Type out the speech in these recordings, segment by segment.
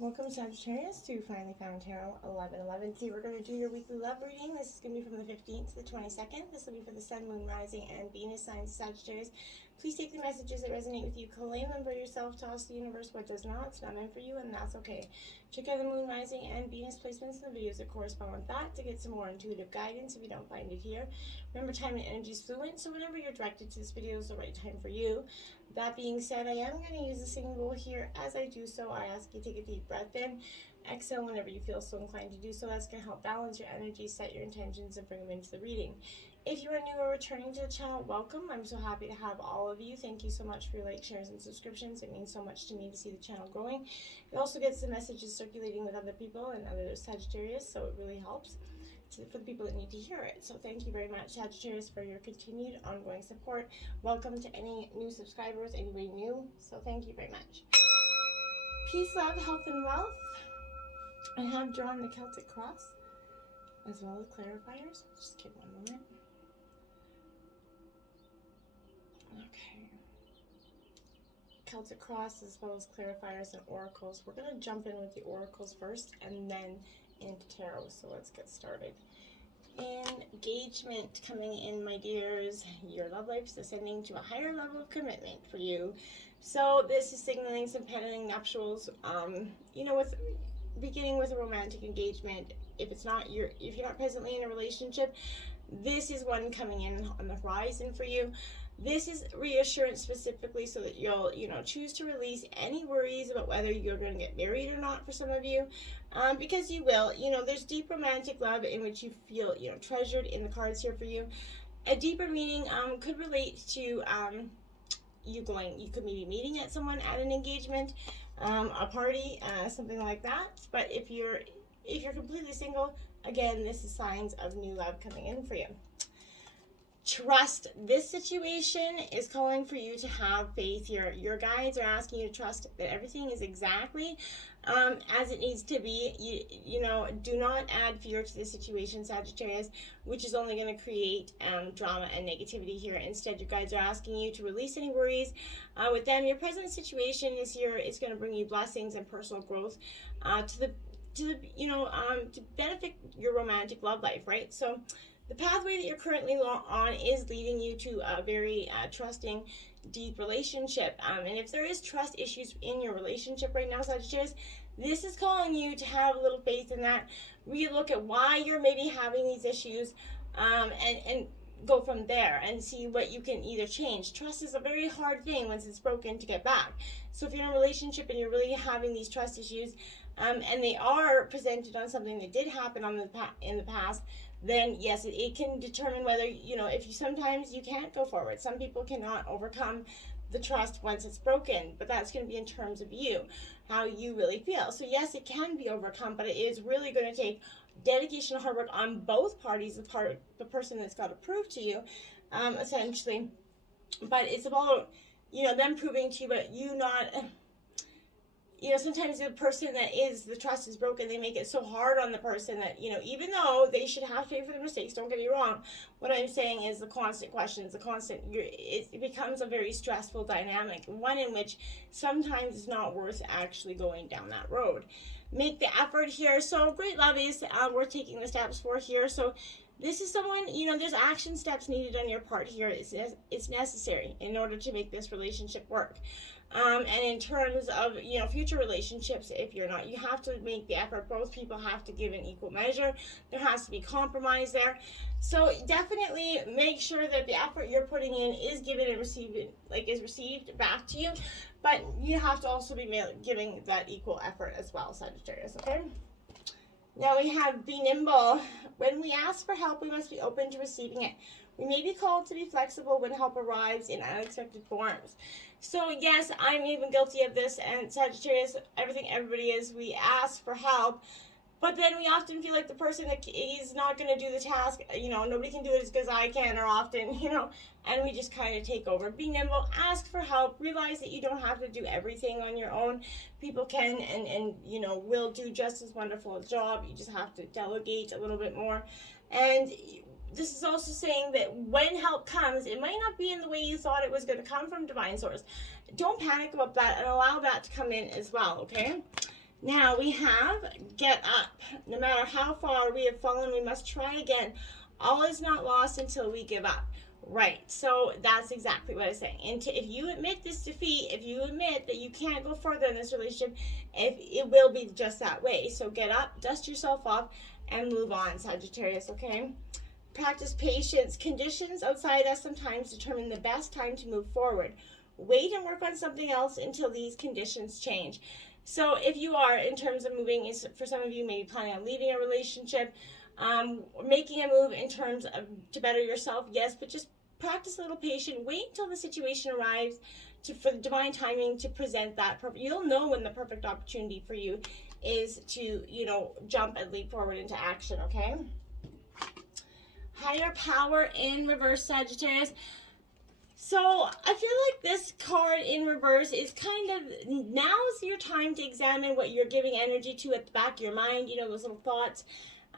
Welcome, Sagittarius, to Finally Found Tarot 1111. Today we're going to do your weekly love reading. This is going to be from the 15th to the 22nd. This will be for the Sun, Moon, Rising, and Venus signs of Sagittarius. Please take the messages that resonate with you, claim them for yourself, toss the universe what does not. It's not meant for you, and that's okay. Check out the Moon, Rising, and Venus placements in the videos that correspond with that to get some more intuitive guidance if you don't find it here. Remember, time and energy is fluent, so whenever you're directed to this video is the right time for you. That being said, I am going to use the singing bowl here. As I do so, I ask you to take a deep breath in. Exhale whenever you feel so inclined to do so. That's going to help balance your energy, set your intentions, and bring them into the reading. If you are new or returning to the channel, welcome. I'm so happy to have all of you. Thank you so much for your likes, shares, and subscriptions. It means so much to me to see the channel growing. It also gets the messages circulating with other people and other Sagittarius, so it really helps for the people that need to hear it. So thank you very much, Sagittarius, for your continued ongoing support. Welcome to any new subscribers, anybody new. So thank you very much. Peace, love, health, and wealth. I have drawn the Celtic cross as well as clarifiers. Just give one moment. Okay. Celtic cross as well as clarifiers and oracles. We're going to jump in with the oracles first and then into tarot. So let's get started. Engagement coming in, my dears. Your love life is ascending to a higher level of commitment for you. So this is signaling some pending nuptials. With beginning with a romantic engagement. If you're not presently in a relationship, this is one coming in on the horizon for you. This is reassurance specifically so that you'll, choose to release any worries about whether you're going to get married or not for some of you, because you will. There's deep romantic love in which you feel, treasured in the cards here for you. A deeper meaning could relate to you could maybe meeting at someone at an engagement, a party, something like that. But if you're completely single, again, this is signs of new love coming in for you. Trust. This situation is calling for you to have faith here. Your guides are asking you to trust that everything is exactly as it needs to be. Do not add fear to this situation, Sagittarius, which is only going to create drama and negativity here. Instead, your guides are asking you to release any worries with them. Your present situation is here. It's going to bring you blessings and personal growth to benefit your romantic love life, right? So the pathway that you're currently on is leading you to a very trusting, deep relationship. And if there is trust issues in your relationship right now, Sagittarius, this is calling you to have a little faith in that. Relook at why you're maybe having these issues, and go from there and see what you can either change. Trust is a very hard thing once it's broken to get back. So if you're in a relationship and you're really having these trust issues, and they are presented on something that did happen in the past, then yes, it can determine whether, if sometimes you can't go forward. Some people cannot overcome the trust once it's broken, but that's going to be in terms of you, how you really feel. So yes, it can be overcome, but it is really going to take dedication and hard work on both parties, the person that's got to prove to you, essentially. But it's about, them proving to you, but you not... sometimes the person the trust is broken, they make it so hard on the person that, even though they should have to pay for their mistakes, don't get me wrong. What I'm saying is the constant questions, it becomes a very stressful dynamic, one in which sometimes it's not worth actually going down that road. Make the effort here. So great love is worth taking the steps for here. So this is someone, there's action steps needed on your part here. It's necessary in order to make this relationship work. And in terms of, future relationships, if you're not, you have to make the effort. Both people have to give an equal measure. There has to be compromise there. So definitely make sure that the effort you're putting in is given and received back to you. But you have to also be giving that equal effort as well, Sagittarius, okay? Now we have be nimble. When we ask for help, we must be open to receiving it. We may be called to be flexible when help arrives in unexpected forms. So yes, I'm even guilty of this, and Sagittarius, everybody is, we ask for help, but then we often feel like the person that is not going to do the task, nobody can do it as good as I can, or often, and we just kind of take over. Be nimble, ask for help, realize that you don't have to do everything on your own. People can and will do just as wonderful a job. You just have to delegate a little bit more. And this is also saying that when help comes, it might not be in the way you thought it was going to come from divine source. Don't panic about that and allow that to come in as well, okay? Now we have get up. No matter how far we have fallen, we must try again. All is not lost until we give up. Right. So that's exactly what I'm saying. And if you admit this defeat, if you admit that you can't go further in this relationship, it will be just that way. So get up, dust yourself off, and move on, Sagittarius, okay? Practice patience. Conditions outside us sometimes determine the best time to move forward. Wait and work on something else until these conditions change. So if you are, in terms of moving, for some of you, maybe planning on leaving a relationship, making a move in terms of to better yourself, yes, but just practice a little patience. Wait until the situation arrives for the divine timing to present that. You'll know when the perfect opportunity for you is to, jump and leap forward into action, okay? Higher power in reverse, Sagittarius. So I feel like this card in reverse is kind of, now's your time to examine what you're giving energy to at the back of your mind, those little thoughts.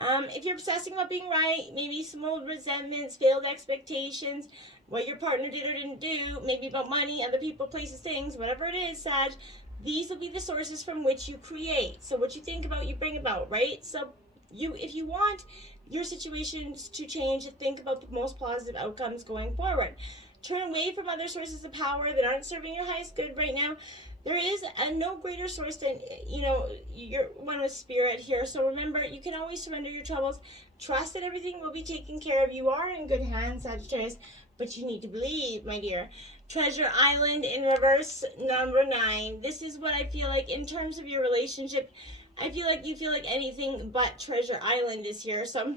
If you're obsessing about being right, maybe some old resentments, failed expectations, what your partner did or didn't do, maybe about money, other people, places, things, whatever it is, Sag, these will be the sources from which you create. So what you think about, you bring about, right? So if you want your situations to change, think about the most positive outcomes going forward. Turn away from other sources of power that aren't serving your highest good right now. There is no greater source than, you're one with spirit here. So remember, you can always surrender your troubles. Trust that everything will be taken care of. You are in good hands, Sagittarius, but you need to believe, my dear. Treasure Island in reverse, number 9. This is what I feel like in terms of your relationship. I feel like you feel like anything but Treasure Island is here. So,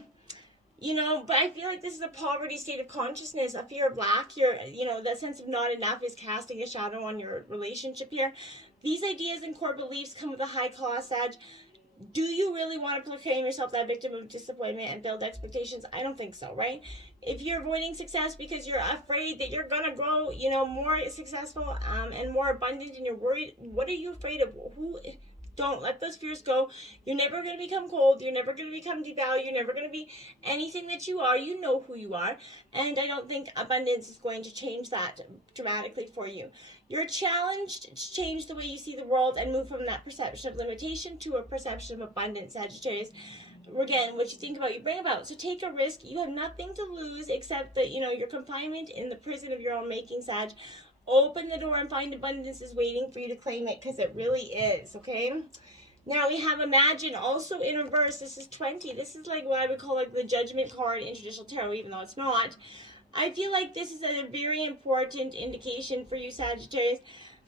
but I feel like this is a poverty state of consciousness, a fear of lack. That sense of not enough is casting a shadow on your relationship here. These ideas and core beliefs come with a high cost, Sag. Do you really want to proclaim yourself that victim of disappointment and failed expectations? I don't think so, right? If you're avoiding success because you're afraid that you're going to grow, more successful and more abundant, and you're worried, what are you afraid of? Don't let those fears go. You're never going to become cold. You're never going to become devalued. You're never going to be anything that you are. You know who you are. And I don't think abundance is going to change that dramatically for you. You're challenged to change the way you see the world and move from that perception of limitation to a perception of abundance, Sagittarius. Again, what you think about, you bring about. So take a risk. You have nothing to lose except that, your confinement in the prison of your own making, Sag. Open the door and find abundance is waiting for you to claim it, because it really is, okay? Now we have Imagine also in reverse. This is 20. This is like what I would call like the judgment card in traditional tarot, even though it's not. I feel like this is a very important indication for you, Sagittarius.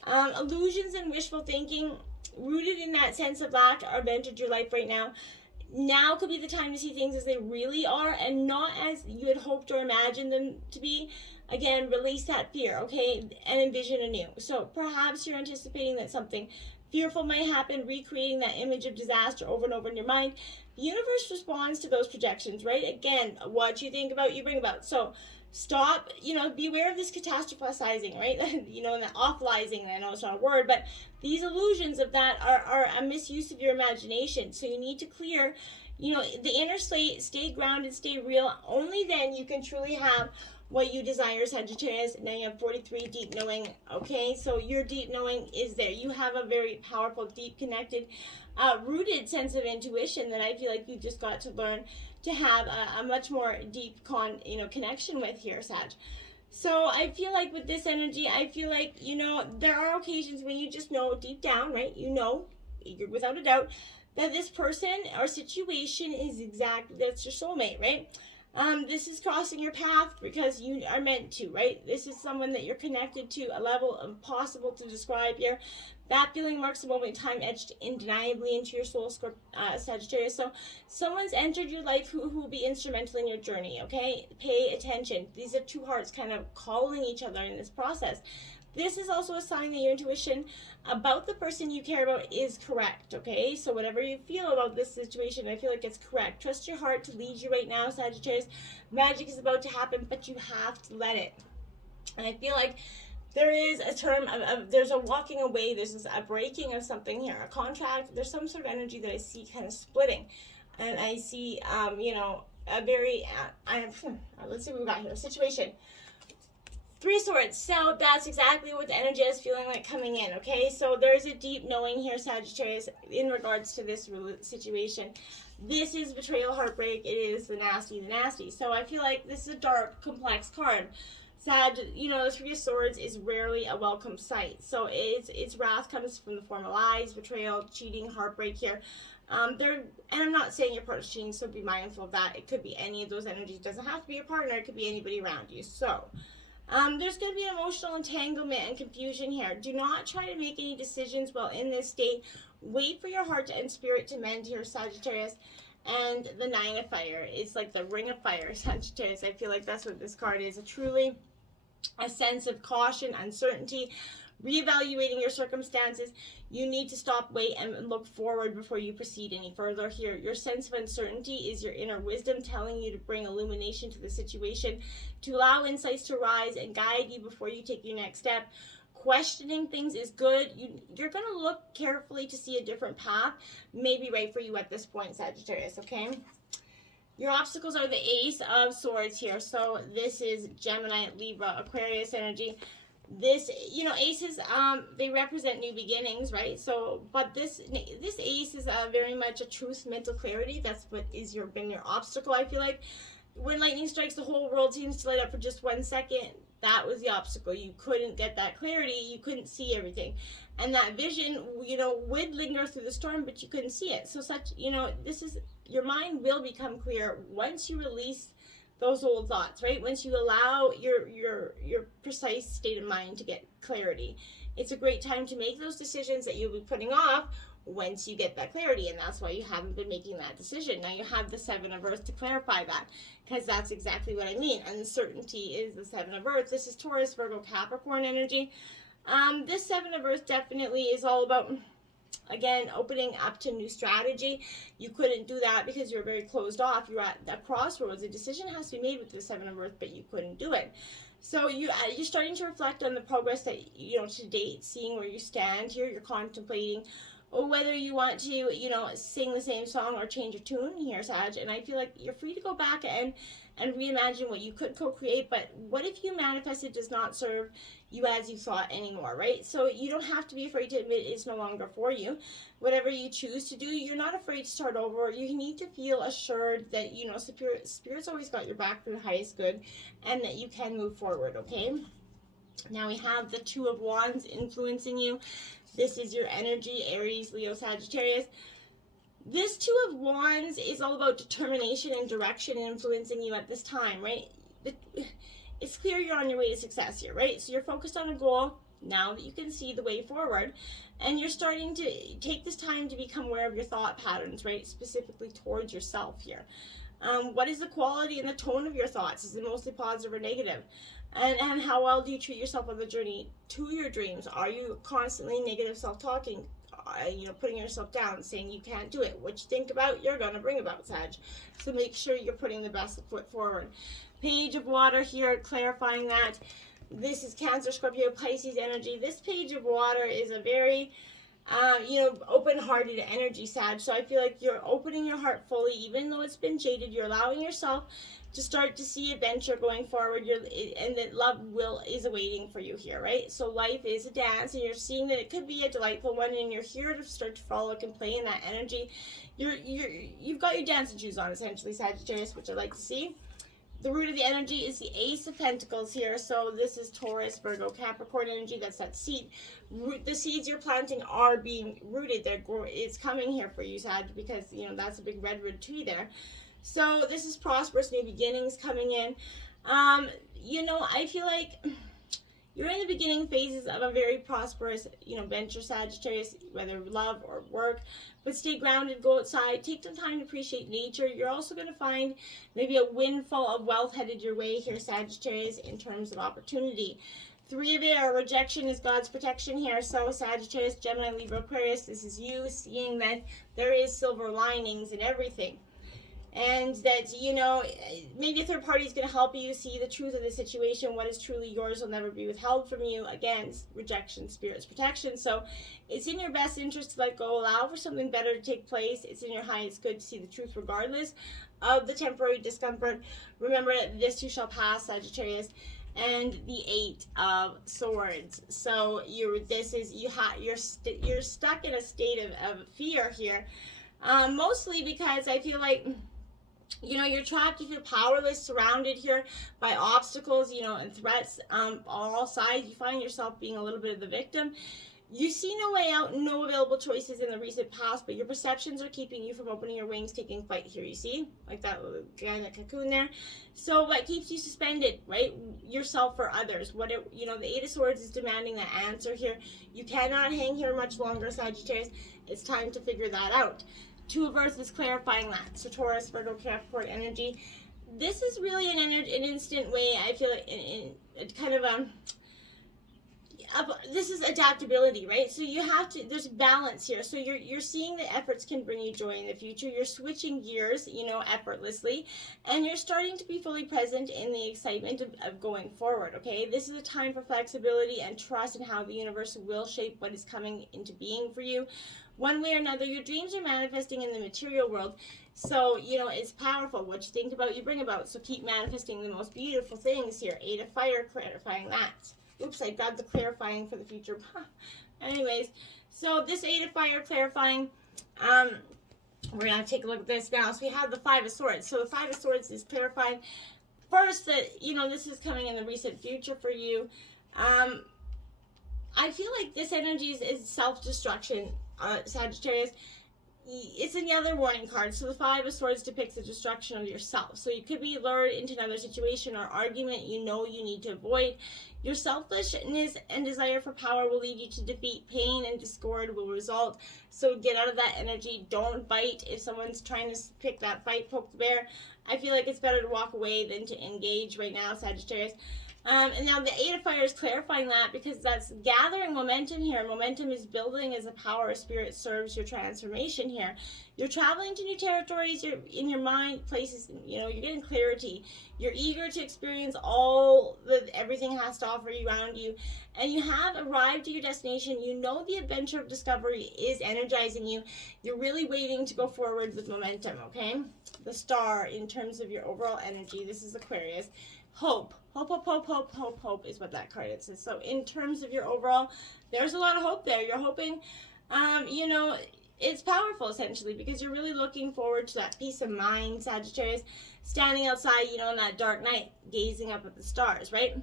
Illusions and wishful thinking rooted in that sense of lack are entered your life right now. Now could be the time to see things as they really are and not as you had hoped or imagined them to be. Again, release that fear, okay, and envision anew. So perhaps you're anticipating that something fearful might happen, recreating that image of disaster over and over in your mind. The universe responds to those projections, right? Again, what you think about, you bring about. So stop, beware of this catastrophizing, right? And the awfulizing, I know it's not a word, but these illusions of that are a misuse of your imagination. So you need to clear, the inner slate, stay grounded, stay real. Only then you can truly have what you desire, Sagittarius. Now you have 43, deep knowing, okay? So your deep knowing is there. You have a very powerful, deep, connected, rooted sense of intuition that I feel like you just got to learn to have a much more deep connection with here, Sag. So I feel like with this energy, I feel like, there are occasions when you just know deep down, right? You're without a doubt that this person or situation is that's your soulmate, right? This is crossing your path because you are meant to, right? This is someone that you're connected to, a level impossible to describe here. That feeling marks a moment in time etched undeniably into your soul, Sagittarius. So someone's entered your life who will be instrumental in your journey, okay? Pay attention. These are two hearts kind of calling each other in this process. This is also a sign that your intuition about the person you care about is correct, okay? So whatever you feel about this situation, I feel like it's correct. Trust your heart to lead you right now, Sagittarius. Magic is about to happen, but you have to let it. And I feel like there is a term there's a walking away, there's a breaking of something here, a contract. There's some sort of energy that I see kind of splitting. And I see, a very, let's see what we got here, situation. Three Swords. So that's exactly what the energy is feeling like coming in, okay? So there's a deep knowing here, Sagittarius, in regards to this situation. This is betrayal, heartbreak. It is the nasty. So I feel like this is a dark, complex card. Sag, you know, the Three of Swords is rarely a welcome sight. So its wrath comes from the form of lies, betrayal, cheating, heartbreak here. And I'm not saying your partner's cheating, so be mindful of that. It could be any of those energies. It doesn't have to be your partner. It could be anybody around you. So there's going to be emotional entanglement and confusion here. Do not try to make any decisions while in this state. Wait for your heart and spirit to mend here, Sagittarius. And the Nine of Fire. It's like the Ring of Fire, Sagittarius. I feel like that's what this card is. Truly a sense of caution, uncertainty, reevaluating your circumstances. You need to stop, wait, and look forward before you proceed any further here. Your sense of uncertainty is your inner wisdom telling you to bring illumination to the situation, to allow insights to rise and guide you before you take your next step. Questioning things is good. You're going to look carefully to see a different path. Maybe right for you at this point, Sagittarius, okay? Your obstacles are the Ace of Swords here. So this is Gemini, Libra, Aquarius energy. This, you know, aces, they represent new beginnings, right? So, but this ace is very much a truth, mental clarity. That's what is been your obstacle, I feel like. When lightning strikes, the whole world seems to light up for just 1 second. That was the obstacle. You couldn't get that clarity. You couldn't see everything. And that vision, you know, would linger through the storm, but you couldn't see it. So such, you know, this is, your mind will become clear once you release those old thoughts, right? Once you allow your precise state of mind to get clarity. It's a great time to make those decisions that you'll be putting off once you get that clarity, and that's why you haven't been making that decision. Now you have the Seven of Earth to clarify that, because that's exactly what I mean. Uncertainty is the Seven of Earth. This is Taurus, Virgo, Capricorn energy. This Seven of Earth definitely is all about, again, opening up to new strategy. You couldn't do that because you're very closed off. You're at that crossroads. A decision has to be made with the Seven of Earth, but you couldn't do it. So you're starting to reflect on the progress that, you know, to date, seeing where you stand here. You're contemplating or whether you want to, you know, sing the same song or change your tune here, Sag. And I feel like you're free to go back and reimagine what you could co-create. But what if you manifested does not serve you as you thought anymore, right? So you don't have to be afraid to admit it's no longer for you. Whatever you choose to do, you're not afraid to start over. You need to feel assured that, you know, Spirit's always got your back for the highest good and that you can move forward, okay? Now we have the Two of Wands influencing you. This is your energy, Aries, Leo, Sagittarius. This Two of Wands is all about determination and direction influencing you at this time, right? It's clear you're on your way to success here, right? So you're focused on a goal now that you can see the way forward, and you're starting to take this time to become aware of your thought patterns, right? Specifically towards yourself here. What is the quality and the tone of your thoughts? Is it mostly positive or negative? And how well do you treat yourself on the journey to your dreams? Are you constantly negative self-talking? You know, putting yourself down, saying you can't do it. What you think about, you're going to bring about, Sag. So make sure you're putting the best foot forward. Page of Water here, clarifying that. This is Cancer, Scorpio, Pisces energy. This Page of Water is a very, you know, open-hearted energy, Sag. So I feel like you're opening your heart fully, even though it's been jaded. You're allowing yourself to start to see adventure going forward, and that love is awaiting for you here, right? So life is a dance, and you're seeing that it could be a delightful one, and you're here to start to frolic and play in that energy. You've got your dancing shoes on, essentially, Sagittarius, which I like to see. The root of the energy is the Ace of Pentacles here. So this is Taurus, Virgo, Capricorn energy. That's that seed. The seeds you're planting are being rooted. It's coming here for you, Sag, because, you know, that's a big redwood tree there. So this is prosperous new beginnings coming in. You know, I feel like you're in the beginning phases of a very prosperous, you know, venture, Sagittarius, whether love or work. But stay grounded, go outside, take some time to appreciate nature. You're also going to find maybe a windfall of wealth headed your way here, Sagittarius, in terms of opportunity. Three of Air, rejection is God's protection here. So Sagittarius, Gemini, Libra, Aquarius, this is you seeing that there is silver linings in everything. And that, you know, maybe a third party is going to help you see the truth of the situation. What is truly yours will never be withheld from you. Again, rejection, Spirit's protection. So it's in your best interest to let go, allow for something better to take place. It's in your highest good to see the truth regardless of the temporary discomfort. Remember, this too shall pass, Sagittarius. and the Eight of Swords. So you're stuck in a state of fear here, mostly because I feel like, you know, you're trapped, you feel powerless, surrounded here by obstacles, you know, and threats on all sides. You find yourself being a little bit of the victim. You see no way out, no available choices in the recent past, but your perceptions are keeping you from opening your wings, taking flight here, you see? Like that little guy in the cocoon there. So what keeps you suspended, right? Yourself or others. You know, the Eight of Swords is demanding that answer here. You cannot hang here much longer, Sagittarius. It's time to figure that out. Two of Earth is clarifying that. So Taurus, Virgo, Capricorn energy. This is really an instant way, I feel like, in kind of this is adaptability, right? So you have to, there's balance here. So you're seeing that efforts can bring you joy in the future. You're switching gears, you know, effortlessly, and you're starting to be fully present in the excitement of going forward, okay? This is a time for flexibility and trust in how the universe will shape what is coming into being for you. One way or another, your dreams are manifesting in the material world. So, you know, it's powerful. What you think about, you bring about. So keep manifesting the most beautiful things here. Eight of Fire, clarifying that. Oops, I grabbed the clarifying for the future. Anyways, so this Eight of Fire clarifying, we're going to take a look at this now. So we have the Five of Swords. So the Five of Swords is clarifying, first, that, you know, this is coming in the recent future for you. I feel like this energy is self-destruction, Sagittarius. It's another warning card. So the Five of Swords depicts the destruction of yourself. So you could be lured into another situation or argument you know you need to avoid. Your selfishness and desire for power will lead you to defeat. Pain and discord will result. So get out of that energy. Don't bite. If someone's trying to pick that fight, poke the bear, I feel like it's better to walk away than to engage right now, Sagittarius. And now the Eight of Fire is clarifying that, because that's gathering momentum here. Momentum is building as the power of spirit serves your transformation here. You're traveling to new territories. You're in your mind, places, you know, you're getting clarity. You're eager to experience all that everything has to offer you around you. And you have arrived at your destination. You know the adventure of discovery is energizing you. You're really waiting to go forward with momentum, okay? The Star, in terms of your overall energy, this is Aquarius. Hope. Hope is what that card is. So in terms of your overall, there's a lot of hope there. You're hoping, you know, it's powerful essentially, because you're really looking forward to that peace of mind, Sagittarius, standing outside, you know, in that dark night, gazing up at the stars, right?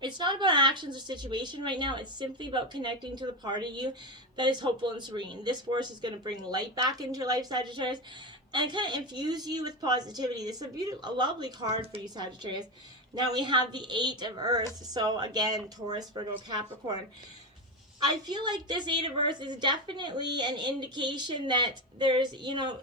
It's not about actions or situation right now. It's simply about connecting to the part of you that is hopeful and serene. This force is going to bring light back into your life, Sagittarius, and kind of infuse you with positivity. This is a lovely card for you, Sagittarius. Now we have the Eight of Earth. So again, Taurus, Virgo, Capricorn. I feel like this Eight of Earth is definitely an indication that there's, you know,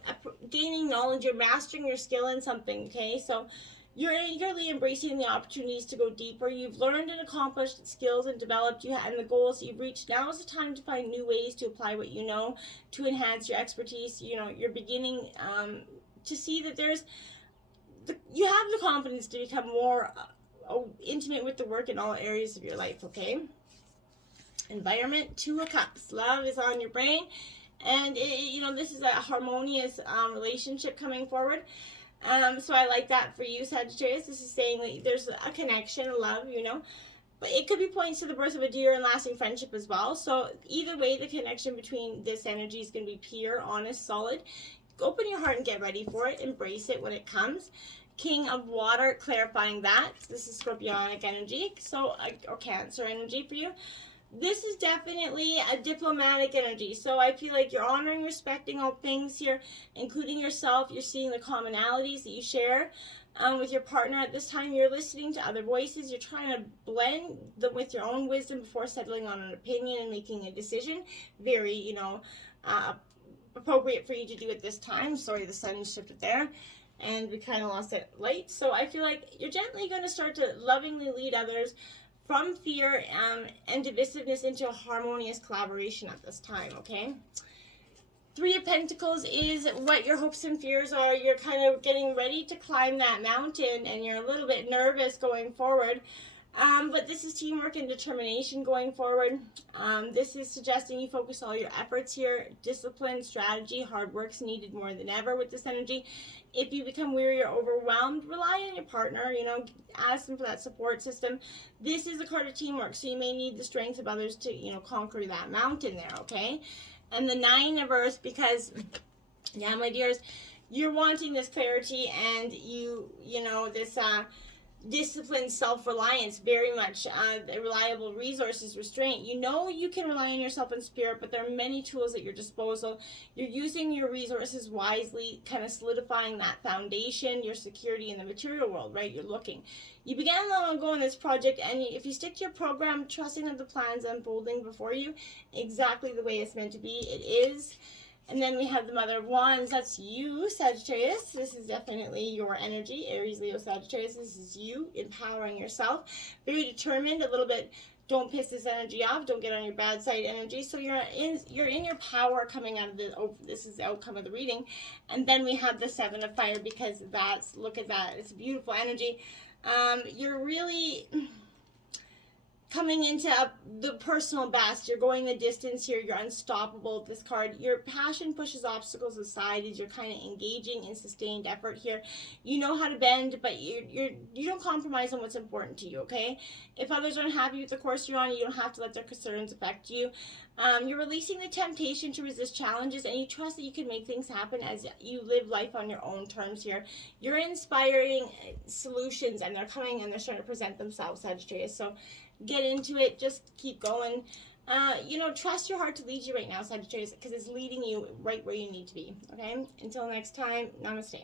gaining knowledge. You're mastering your skill in something, okay? So you're eagerly embracing the opportunities to go deeper. You've learned and accomplished skills and developed and the goals you've reached. Now is the time to find new ways to apply what you know to enhance your expertise. You know, you're beginning to see that you have the confidence to become more intimate with the work in all areas of your life, okay? Environment, Two of Cups. Love is on your brain. And, you know, this is a harmonious relationship coming forward. So I like that for you, Sagittarius. This is saying that there's a connection, love, you know. But it could be points to the birth of a dear and lasting friendship as well. So either way, the connection between this energy is going to be pure, honest, solid. Open your heart and get ready for it. Embrace it when it comes. King of Water, clarifying that. This is Scorpionic energy, so or Cancer energy for you. This is definitely a diplomatic energy. So I feel like you're honoring, respecting all things here, including yourself. You're seeing the commonalities that you share with your partner at this time. You're listening to other voices. You're trying to blend them with your own wisdom before settling on an opinion and making a decision. Very, you know, appropriate for you to do at this time. Sorry, the sun shifted there. And we kind of lost that light. So I feel like you're gently going to start to lovingly lead others from fear and divisiveness into a harmonious collaboration at this time, okay? Three of Pentacles is what your hopes and fears are. You're kind of getting ready to climb that mountain, and you're a little bit nervous going forward. But this is teamwork and determination going forward. This is suggesting you focus all your efforts here. Discipline, strategy, hard work's needed more than ever with this energy. If you become weary or overwhelmed, rely on your partner, ask them for that support system. This is a card of teamwork, so you may need the strength of others to, conquer that mountain there, okay? And the 9 of Earth, because, yeah, my dears, you're wanting this clarity and this discipline, self-reliance, very much reliable resources, restraint. You can rely on yourself and spirit, but there are many tools at your disposal. You're using your resources wisely, kind of solidifying that foundation, your security in the material world, right? You began long ago in this project, and if you stick to your program, trusting that the plans unfolding before you exactly the way it's meant to be, it is. And then we have the Mother of Wands. That's you, Sagittarius. This is definitely your energy. Aries, Leo, Sagittarius. This is you empowering yourself. Very determined. A little bit. Don't piss this energy off. Don't get on your bad side energy. So you're in your power coming out of this. Oh, this is the outcome of the reading. And then we have the 7 of Fire, because look at that. It's a beautiful energy. You're really coming into the personal best. You're going the distance here. You're unstoppable. This card, your passion pushes obstacles aside as you're kind of engaging in sustained effort here. You know how to bend, but you don't compromise on what's important to you, okay? If others aren't happy with the course you're on, you don't have to let their concerns affect you. You're releasing the temptation to resist challenges, and you trust that you can make things happen as you live life on your own terms here. You're inspiring solutions, and they're coming and they're starting to present themselves, Sagittarius. So get into it. Just keep going. Trust your heart to lead you right now, Sagittarius, because it's leading you right where you need to be. Okay? Until next time, namaste.